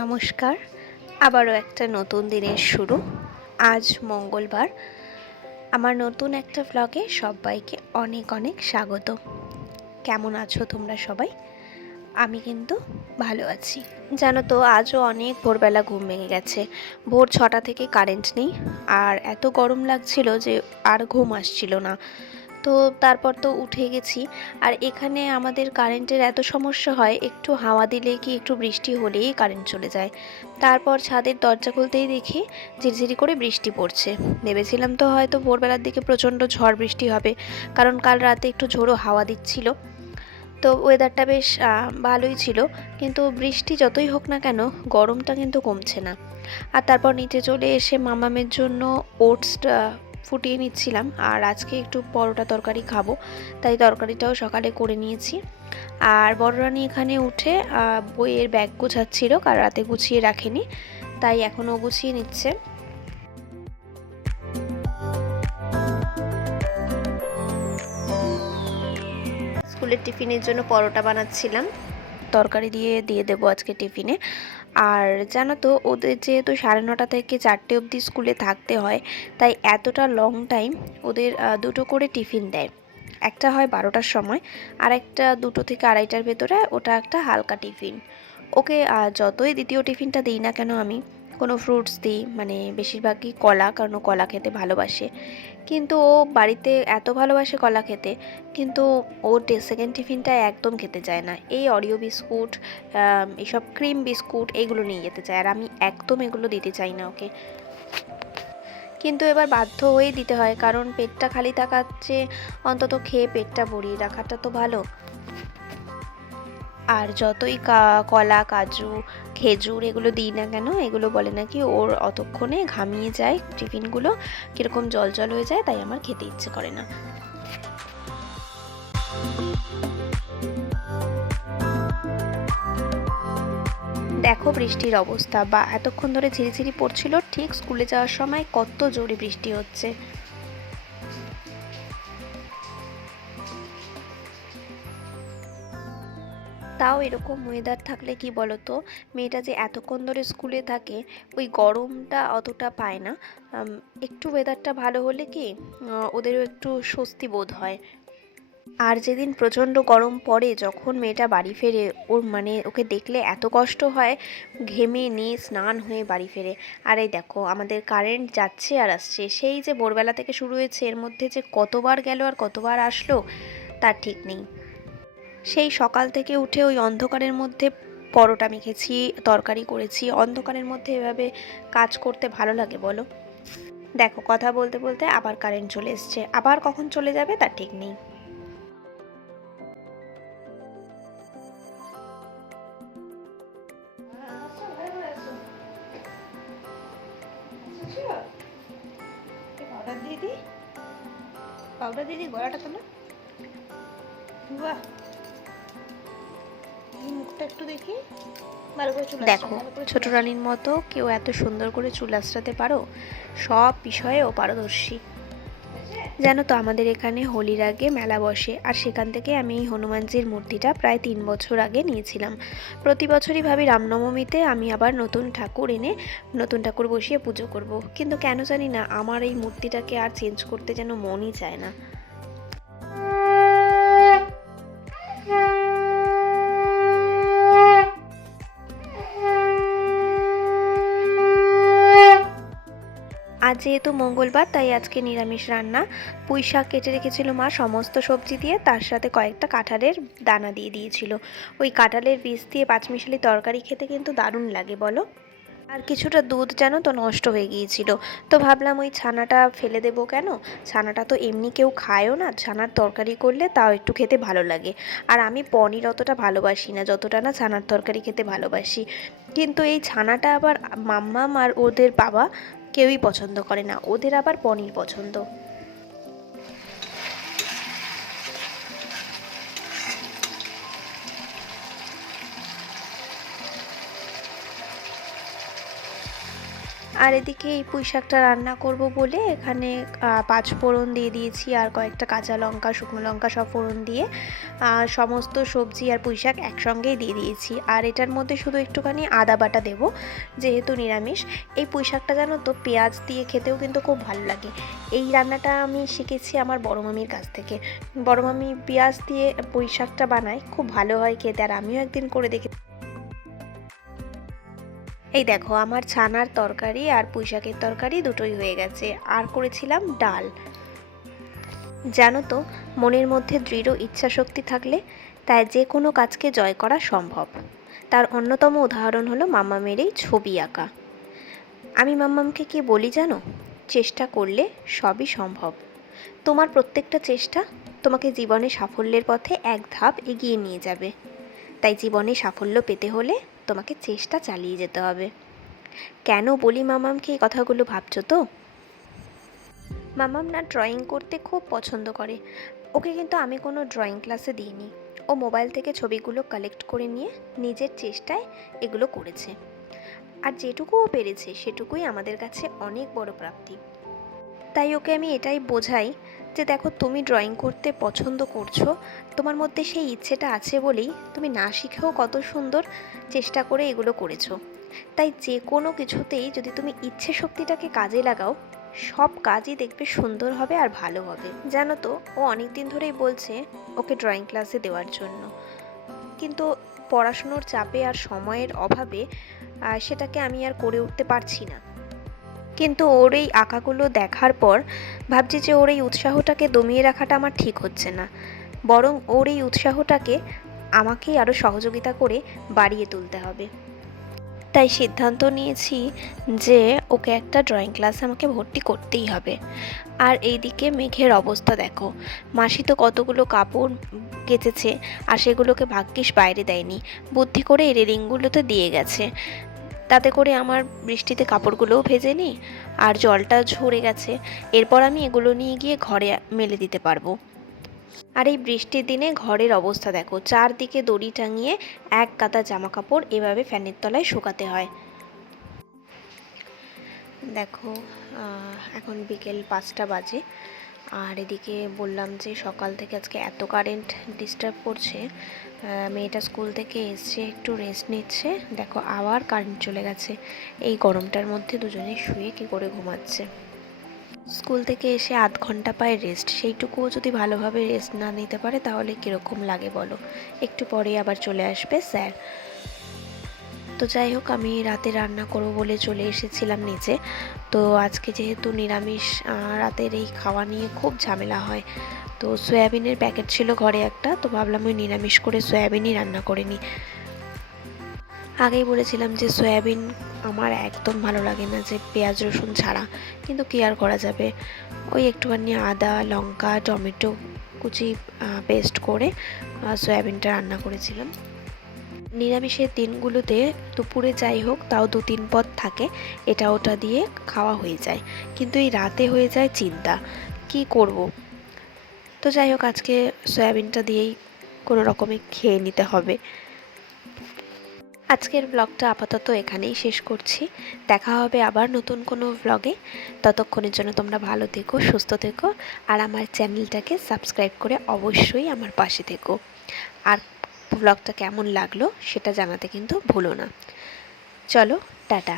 নমস্কার, আবারও একটা নতুন দিনের শুরু। আজ মঙ্গলবার। আমার নতুন একটা ব্লগে সবাইকে অনেক অনেক স্বাগত। কেমন আছো তোমরা সবাই? আমি কিন্তু ভালো আছি। জানো তো, আজও অনেক ভোরবেলা ঘুম ভেঙে গেছে। ভোর 6টা থেকে কারেন্ট নেই, আর এত গরম লাগছিল যে আর ঘুম আসছিল না। তো তারপর তো উঠে গেছি। আর এখানে আমাদের কারেন্টের এত সমস্যা হয়, একটু হাওয়া দিলে কি একটু বৃষ্টি হলেই কারেন্ট চলে যায়। তারপর ছাদের দরজা খুলতেই দেখি ঝিরিঝিরি করে বৃষ্টি পড়ছে। ভেবেছিলাম তো হয়তো ভোরবেলার দিকে প্রচণ্ড ঝড় বৃষ্টি হবে, কারণ কাল রাতে একটু ঝোড়ো হাওয়া দিচ্ছিল। তো ওয়েদারটা বেশ ভালোই ছিল, কিন্তু বৃষ্টি যতই হোক না কেন গরমটা কিন্তু কমছে না। আর তারপর নিচে চলে এসে মামামের জন্য ওটসটা ফুটিয়ে নিচ্ছিলাম। আর আজকে একটু পরোটা তরকারি খাবো, তাই তরকারিটাও সকালে করে নিয়েছি। আর বড় রানী এখানে উঠে বইয়ের ব্যাগ গোছাচ্ছিল, কাল রাতে গুছিয়ে রাখেনি, তাই এখনও গুছিয়ে নিচ্ছে। স্কুলের টিফিনের জন্য পরোটা বানাচ্ছিলাম, তরকারি দিয়ে দেবো আজকে টিফিনে। আর জানো তো, ওদের যেহেতু 9:30 থেকে 4টে অবধি স্কুলে থাকতে হয়, তাই এতটা লং টাইম ওদের দুটো করে টিফিন দেয়। একটা হয় 12টার সময়, আর একটা 2টো থেকে 2:30টার ভেতরে, ওটা একটা হালকা টিফিন। ওকে যতই দ্বিতীয় টিফিনটা দিই না কেন, আমি কোনো ফ্রুটস দিই, মানে বেশিরভাগই কলা, কারণ ও কলা খেতে ভালোবাসে। কিন্তু ও বাড়িতে এত ভালোবাসে কলা খেতে, কিন্তু ও সেকেন্ড টিফিনটা একদম খেতে চায় না। এই অরিও বিস্কুট, এইসব ক্রিম বিস্কুট এইগুলো নিয়ে যেতে চায়, আর আমি একদম এগুলো দিতে চাই না ওকে। কিন্তু এবার বাধ্য হয়ে দিতে হয়, কারণ পেটটা খালি থাকার চেয়ে অন্তত খেয়ে পেটটা ভরিয়ে রাখাটা তো ভালো। আর যতই কলা, কাজু, খেজুর এগুলো দিই না কেন, এগুলো বলে নাকি ওর অতক্ষণে ঘামিয়ে যায়, টিফিনগুলো কীরকম জল জল হয়ে যায়, তাই আমার খেতে ইচ্ছে করে না। দেখো বৃষ্টির অবস্থা, বা এতক্ষণ ধরে ঝিরিঝিরি পড়ছিল, ঠিক স্কুলে যাওয়ার সময় কত জোরে বৃষ্টি হচ্ছে। তাও এরকম ওয়েদার থাকলে কি বলতো, মেয়েটা যে এতক্ষণ ধরে স্কুলে থাকে ওই গরমটা অতটা পায় না। একটু ওয়েদারটা ভালো হলে কি ওদেরও একটু স্বস্তি বোধ হয়। আর যেদিন প্রচণ্ড গরম পড়ে, যখন মেয়েটা বাড়ি ফেরে, ওর মানে ওকে দেখলে এত কষ্ট হয়, ঘেমে নিয়ে স্নান হয়ে বাড়ি ফেরে। আর এই দেখো আমাদের কারেন্ট যাচ্ছে আর আসছে, সেই যে ভোরবেলা থেকে শুরু হয়েছে, এর মধ্যে যে কতবার গেল আর কতবার আসলো তার ঠিক নেই। সেই সকাল থেকে উঠে ওই অন্ধকারের মধ্যে পরোটা মেখেছি, তরকারি করেছি। অন্ধকারের মধ্যে এভাবে কাজ করতে ভালো লাগে বলো? দেখো কথা বলতে বলতে আবার কারেন্ট চলে এসছে, আবার কখন চলে যাবে তার ঠিক নেই। পাউডার দিদি গলাটা তো না, বাহ, মুখটা একটু দেখি। দেখো ছোট রানীর মতো কেউ এত সুন্দর করে চুল আঁচড়াতে পারো, সব বিষয়ে ও পারদর্শী। জানো তো, আমাদের এখানে হোলির আগে মেলা বসে, আর সেখান থেকে আমি এই হনুমানজির মূর্তিটা প্রায় 3 বছর আগে নিয়েছিলাম। প্রতি বছরই ভাবি রামনবমীতে আমি আবার নতুন ঠাকুর এনে নতুন ঠাকুর বসিয়ে পুজো করব, কিন্তু কেন জানি না আমার এই মূর্তিটাকে আর চেঞ্জ করতে যেন মনই চায় না। আজ যেহেতু মঙ্গলবার, তাই আজকে নিরামিষ রান্না। পুঁই শাক কেটে রেখেছিল মা সমস্ত সবজি দিয়ে, তার সাথে কয়েকটা কাঁঠালের দানা দিয়ে দিয়েছিল। ওই কাঁঠালের বীজ দিয়ে পাঁচমিশালি তরকারি খেতে কিন্তু দারুণ লাগে বলো। আর কিছুটা দুধ জানো তো নষ্ট হয়ে গিয়েছিল, তো ভাবলাম ওই ছানাটা ফেলে দেবো কেন, ছানাটা তো এমনি কেউ খায়ও না, ছানার তরকারি করলে তাও একটু খেতে ভালো লাগে। আর আমি পনির অতটা ভালোবাসি না যতটা না ছানার তরকারি খেতে ভালোবাসি, কিন্তু এই ছানাটা আবার মাম্মাম আর ওদের বাবা কেউই পছন্দ করে না, ওদের আবার পনির পছন্দ। আর এদিকে এই পুঁই শাকটা রান্না করব বলে এখানে 5 ফোড়ন দিয়ে দিয়েছি, আর কয়েকটা কাঁচা লঙ্কা, শুকনো লঙ্কা সব ফোড়ন দিয়ে সমস্ত সবজি আর পুঁই শাক একসঙ্গেই দিয়ে দিয়েছি। আর এটার মধ্যে শুধু একটুখানি আদা বাটা দেব, যেহেতু নিরামিষ। এই পুঁই শাকটা জানো তো পেঁয়াজ দিয়ে খেতেও কিন্তু খুব ভালো লাগে। এই রান্নাটা আমি শিখেছি আমার বড় মামির কাছ থেকে। বড় মামি পেঁয়াজ দিয়ে পুঁই শাকটা বানায়, খুব ভালো হয় খেতে, আর আমিও একদিন করে দেখে। এই দেখো আমার ছানার তরকারি আর পুঁই শাকের তরকারি দুটোই হয়ে গেছে, আর করেছিলাম ডাল। জানো তো, মনের মধ্যে দৃঢ় ইচ্ছাশক্তি থাকলে তাই যে কোনো কাজকে জয় করা সম্ভব। তার অন্যতম উদাহরণ হলো মাম্মামের এই ছবি আঁকা। আমি মাম্মামকে কি বলি জানো, চেষ্টা করলে সবই সম্ভব। তোমার প্রত্যেকটা চেষ্টা তোমাকে জীবনে সাফল্যের পথে এক ধাপ এগিয়ে নিয়ে যাবে। তাই জীবনে সাফল্য পেতে হলে তোমাকে চেষ্টা চালিয়ে যেতে হবে। কেন বলি মামামকে এই কথাগুলো ভাবছো তো? মামাম না ড্রয়িং করতে খুব পছন্দ করে। ওকে কিন্তু আমি কোনো ড্রয়িং ক্লাসে দিইনি। ও মোবাইল থেকে ছবিগুলো কালেক্ট করে নিয়ে নিজের চেষ্টায় এগুলো করেছে। আর যেটুকু ও পেরেছে সেটুকুই আমাদের কাছে অনেক বড় প্রাপ্তি। তাই ওকে আমি এটাই বোঝাই যে দেখো, তুমি ড্রয়িং করতে পছন্দ করছো, তোমার মধ্যে সেই ইচ্ছেটা আছে বলেই তুমি না শিখেও কত সুন্দর চেষ্টা করে এগুলো করেছো। তাই যে কোনো কিছুতেই যদি তুমি ইচ্ছে শক্তিটাকে কাজে লাগাও, সব কাজই দেখবে সুন্দর হবে আর ভালো হবে। জানো তো, ও অনেক দিন ধরেই বলছে ওকে ড্রয়িং ক্লাসে দেওয়ার জন্য, কিন্তু পড়াশুনোর চাপে আর সময়ের অভাবে সেটাকে আমি আর করে উঠতে পারছি না। কিন্তু ওর এই আঁকাগুলো দেখার পর ভাবছি যে ওর এই উৎসাহটাকে দমিয়ে রাখাটা আমার ঠিক হচ্ছে না, বরং ওর এই উৎসাহটাকে আমাকেই আরও সহযোগিতা করে বাড়িয়ে তুলতে হবে। তাই সিদ্ধান্ত নিয়েছি যে ওকে একটা ড্রয়িং ক্লাসে আমাকে ভর্তি করতেই হবে। আর এইদিকে মেঘের অবস্থা দেখো, মাসি তো কতগুলো কাপড় কেচেছে আর সেগুলোকে ভাগ্যিস বাইরে দেয়নি, বুদ্ধি করে এই রেলিংগুলোতে দিয়ে গেছে। তাতে করে আমার বৃষ্টিতে কাপড়গুলোও ভেজে নিই আর জলটা ঝরে গেছে। এরপর আমি এগুলো নিয়ে গিয়ে ঘরে মেলে দিতে পারবো। আর এই বৃষ্টির দিনে ঘরের অবস্থা দেখো, চারদিকে দড়ি টাঙিয়ে এক গাদা জামা কাপড় এভাবে ফ্যানের তলায় শুকাতে হয়। দেখো এখন বিকেল 5টা বাজে, আর এদিকে বললাম যে সকাল থেকে আজকে এত কারেন্ট ডিস্টার্ব করছে। মেয়েটা স্কুল থেকে এসে একটু রেস্ট নিচ্ছে, দেখো আবার কারেন্ট চলে গেছে। এই গরমটার মধ্যে দুজনে শুয়ে কি করে ঘুমাচ্ছে। স্কুল থেকে এসে আধ ঘন্টা পায় রেস্ট, সেইটুকুও যদি ভালোভাবে রেস্ট না নিতে পারে তাহলে কীরকম লাগে বলো। একটু পরে আবার চলে আসবে স্যার। তো যাই হোক, আমি রাতে রান্না করব বলে চলে এসেছিলাম নিচে। তো আজকে যেহেতু নিরামিষ, রাতের এই খাওয়া নিয়ে খুব ঝামেলা হয়। তো সয়াবিনের প্যাকেট ছিল ঘরে একটা, তো ভাবলাম ওই নিরামিষ করে সয়াবিনই রান্না করে নিই। আগেই বলেছিলাম যে সয়াবিন আমার একদম ভালো লাগে না, যে পেঁয়াজ রসুন ছাড়া, কিন্তু কী আর করা যাবে। ওই একটুখানি আদা লঙ্কা টমেটো কুচি পেস্ট করে সয়াবিনটা রান্না করেছিলাম। নিরামিষের দিনগুলোতে দুপুরে যাই হোক তাও 2-3 পদ থাকে, এটা ওটা দিয়ে খাওয়া হয়ে যায়, কিন্তু এই রাতে হয়ে যায় চিন্তা কি করব। তো যাই হোক, আজকে সয়াবিনটা দিয়েই কোনো রকমে খেয়ে নিতে হবে। আজকের ব্লগটা আপাতত এখানেই শেষ করছি। দেখা হবে আবার নতুন কোনো ব্লগে। ততক্ষণের জন্য তোমরা ভালো থেকো, সুস্থ থেকো, আর আমার চ্যানেলটাকে সাবস্ক্রাইব করে অবশ্যই আমার পাশে থেকো। আর ব্লগটা কেমন লাগলো সেটা জানাতে কিন্তু ভুলো না। চলো, টাটা।